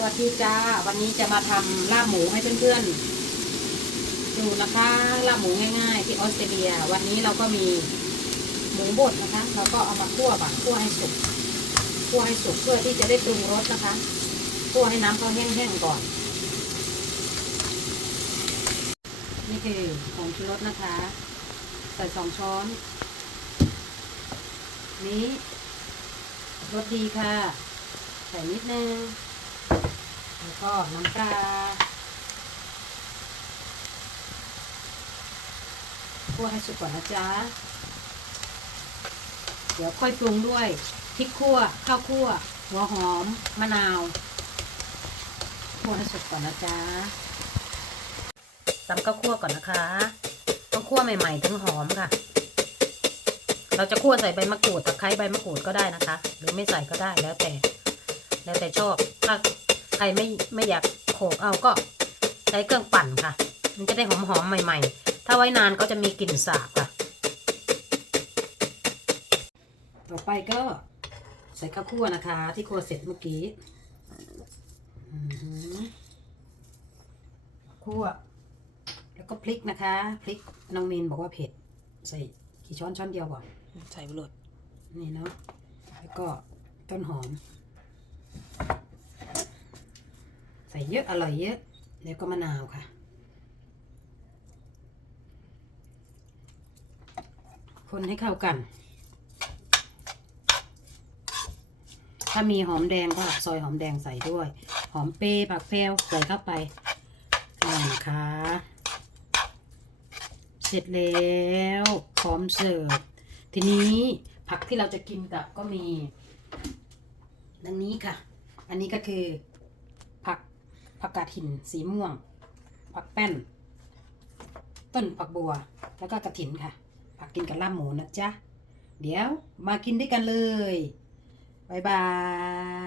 สวัสดีจ้า วันนี้จะมาทำลาบหมูให้เพื่อนๆ ดูนะคะลาบหมูง่ายๆ ที่ออสเตรเลีย วันนี้เราก็มีหมูบดนะคะเราก็เอามาคั่วก่อนคั่วให้สุกคั่วให้สุกเพื่อที่จะได้ปรุงรสนะคะคั่วให้น้ำเขาแห้งๆก่อน นี่คือของชูรสนะคะ ใส่สองช้อน นี้รสดีค่ะ ใส่นิดนึง แล้วก็น้ำปลาคั่วให้สุกก่อนนะจ๊ะ เดี๋ยวค่อยปรุงด้วยพริกคั่ว ข้าวคั่ว หัวหอม มะนาวคั่วให้สุกก่อนนะจ๊ะตำข้าวคั่วก่อนนะคะ ต้องคั่วใหม่ ๆ ถึงหอมค่ะ เราจะคั่วใส่ใบมะกรูดตะไคร้ใบมะกรูดก็ได้นะคะ หรือไม่ใส่ก็ได้แล้วแต่ แล้วแต่ชอบ ถ้า ใครไม่ไม่อยากโขกเอาก็ใช้เครื่องปั่นค่ะ มันจะได้หอมๆใหม่ ๆ ถ้าไว้นานก็จะมีกลิ่นสาบค่ะ ต่อไปก็ใส่ข้าวคั่วนะคะ ที่คั่วเสร็จเมื่อกี้อือหือคั่ว แล้วก็พริกนะคะพริกน้องมีนบอกว่าเผ็ด ใส่กี่ช้อนช้อนเดียวก่อนใส่ไปเลยนี่เนาะแล้วก็ต้นหอม ใส่เยอะอร่อยเยอะ แล้วก็มะนาวค่ะ คนให้เข้ากัน ถ้ามีหอมแดงก็ซอยหอมแดงใส่ด้วย หอมเปรย์ผักแพรวใส่เข้าไปนี่นะคะ เสร็จแล้วพร้อมเสิร์ฟ ทีนี้ผักที่เราจะกินกับก็มี ดังนี้ค่ะ อันนี้ก็คือ ผักกาดหินสีม่วง ผักแป้น ต้นผักบัว แล้วก็กระถินค่ะ ผักกินกับลาบหมูนะจ๊ะ เดี๋ยวมากินด้วยกันเลย บ๊ายบาย